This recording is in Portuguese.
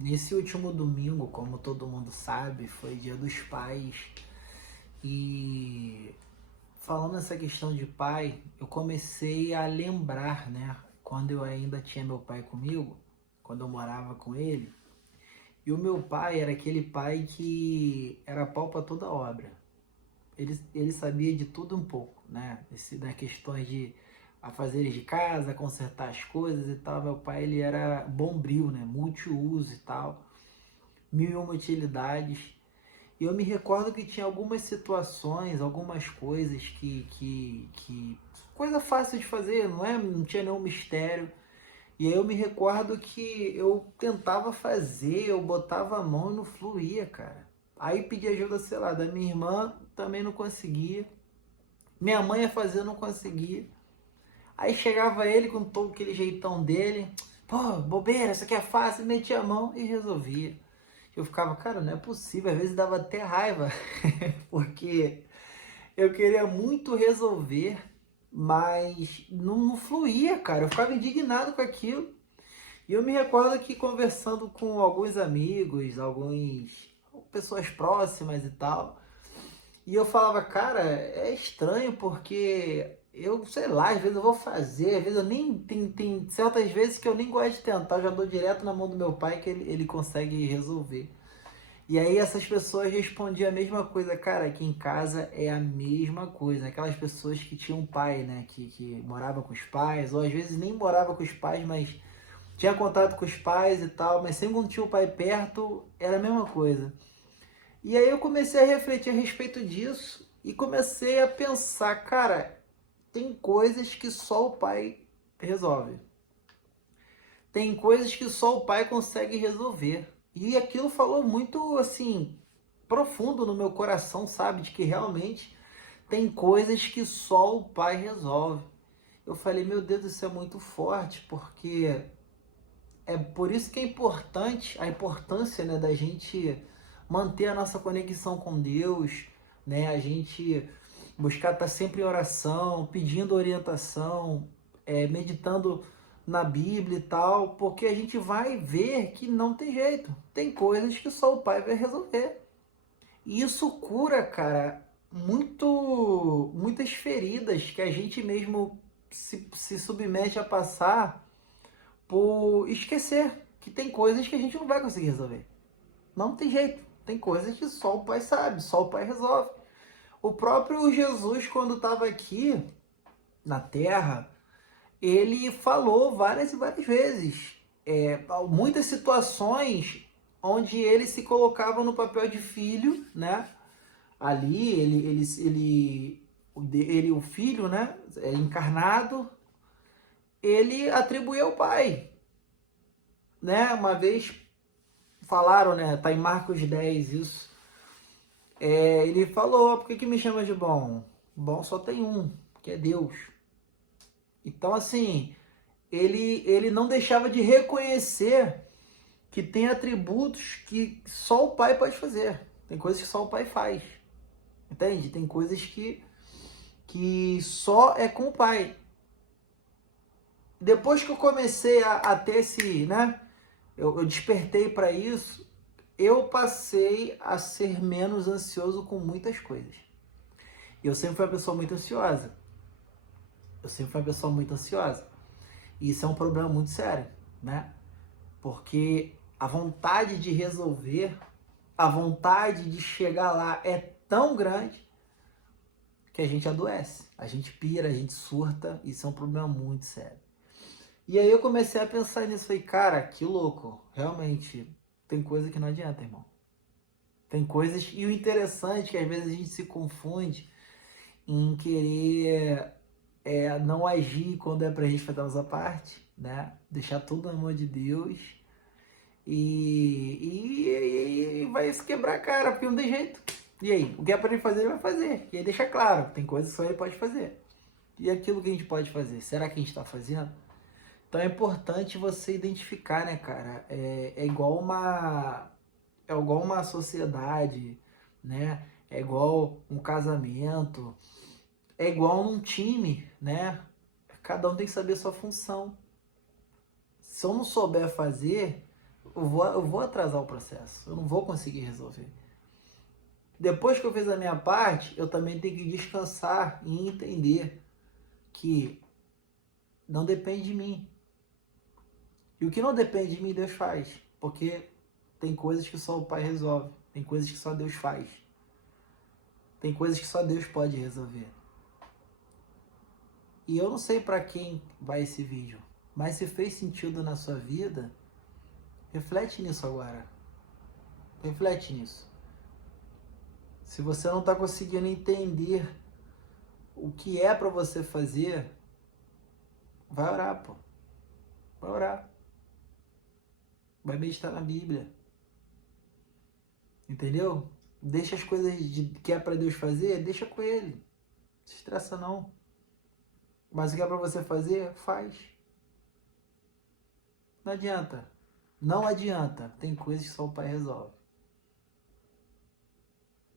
Nesse último domingo, como todo mundo sabe, foi Dia dos Pais. E falando nessa questão de pai, eu comecei a lembrar, né? Quando eu ainda tinha meu pai comigo, quando eu morava com ele. E o meu pai era aquele pai que era pau pra toda obra. Ele sabia de tudo um pouco, né? Das questões de afazeres de casa, consertar as coisas e tal. Meu pai, ele era bombril, né? Multiuso e tal. Mil e uma utilidades. E eu me recordo que tinha algumas situações, algumas coisas que coisa fácil de fazer, não é? Não tinha nenhum mistério. E aí eu me recordo que eu tentava fazer, eu botava a mão e não fluía, cara. Aí pedi ajuda, sei lá, da minha irmã, também não conseguia. Minha mãe ia fazer, não conseguia. Aí chegava ele com todo aquele jeitão dele, pô, bobeira, isso aqui é fácil, metia a mão e resolvia. Eu ficava, cara, não é possível, às vezes dava até raiva, porque eu queria muito resolver, mas não fluía, cara. Eu ficava indignado com aquilo. E eu me recordo que conversando com alguns amigos, algumas pessoas próximas e tal, e eu falava, cara, é estranho porque eu, sei lá, às vezes eu vou fazer, às vezes eu nem. Tem certas vezes que eu nem gosto de tentar, eu já dou direto na mão do meu pai que ele consegue resolver. E aí essas pessoas respondiam a mesma coisa, cara, aqui em casa é a mesma coisa. Aquelas pessoas que tinham pai, né, que morava com os pais, ou às vezes nem morava com os pais, mas tinha contato com os pais e tal, mas sempre quando tinha o pai perto, era a mesma coisa. E aí eu comecei a refletir a respeito disso e comecei a pensar, cara, tem coisas que só o pai resolve. Tem coisas que só o pai consegue resolver. E aquilo falou muito assim, profundo no meu coração, sabe? De que realmente tem coisas que só o pai resolve. Eu falei, meu Deus, isso é muito forte, porque é por isso que é importante, a importância, né, da gente manter a nossa conexão com Deus, né? A gente buscar estar sempre em oração, pedindo orientação, meditando na Bíblia e tal, porque a gente vai ver que não tem jeito. Tem coisas que só o Pai vai resolver. E isso cura, cara, muitas feridas que a gente mesmo se submete a passar por esquecer que tem coisas que a gente não vai conseguir resolver. Não tem jeito. Tem coisas que só o Pai sabe, só o Pai resolve. O próprio Jesus, quando estava aqui na Terra, ele falou várias e várias vezes. Muitas situações onde ele se colocava no papel de filho, né? Ali, o filho, né? Encarnado, ele atribuiu ao pai, né? Uma vez falaram, né? Tá em Marcos 10 isso. Ele falou, por que me chama de bom? Bom só tem um, que é Deus. Então, assim, ele não deixava de reconhecer que tem atributos que só o pai pode fazer. Tem coisas que só o pai faz. Entende? Tem coisas que só é com o pai. Depois que eu comecei a ter esse, né? Eu despertei para isso, eu passei a ser menos ansioso com muitas coisas. Eu sempre fui uma pessoa muito ansiosa. Eu sempre fui uma pessoa muito ansiosa. E isso é um problema muito sério, né? Porque a vontade de resolver, a vontade de chegar lá é tão grande que a gente adoece, a gente pira, a gente surta, isso é um problema muito sério. E aí eu comecei a pensar nisso, falei, cara, que louco, realmente, tem coisa que não adianta, irmão. Tem coisas, e o interessante é que às vezes a gente se confunde em querer não agir quando é pra gente fazer a nossa parte, né? Deixar tudo na mão de Deus e vai se quebrar a cara, porque não tem jeito. E aí, o que é para ele fazer, ele vai fazer. E aí deixa claro, tem coisas que só ele pode fazer. E aquilo que a gente pode fazer, será que a gente está fazendo? Então é importante você identificar, né, cara? É igual uma sociedade, né? É igual um casamento, é igual num time, né? Cada um tem que saber a sua função. Se eu não souber fazer, eu vou atrasar o processo, eu não vou conseguir resolver. Depois que eu fiz a minha parte, eu também tenho que descansar e entender que não depende de mim. E o que não depende de mim, Deus faz. Porque tem coisas que só o Pai resolve. Tem coisas que só Deus faz. Tem coisas que só Deus pode resolver. E eu não sei para quem vai esse vídeo, mas se fez sentido na sua vida, reflete nisso agora. Reflete nisso. Se você não está conseguindo entender o que é para você fazer, vai orar, pô. Vai orar. Vai meditar na Bíblia. Entendeu? Deixa as coisas que é para Deus fazer, deixa com Ele. Não se estressa não. Mas o que é para você fazer, faz. Não adianta. Não adianta. Tem coisas que só o Pai resolve.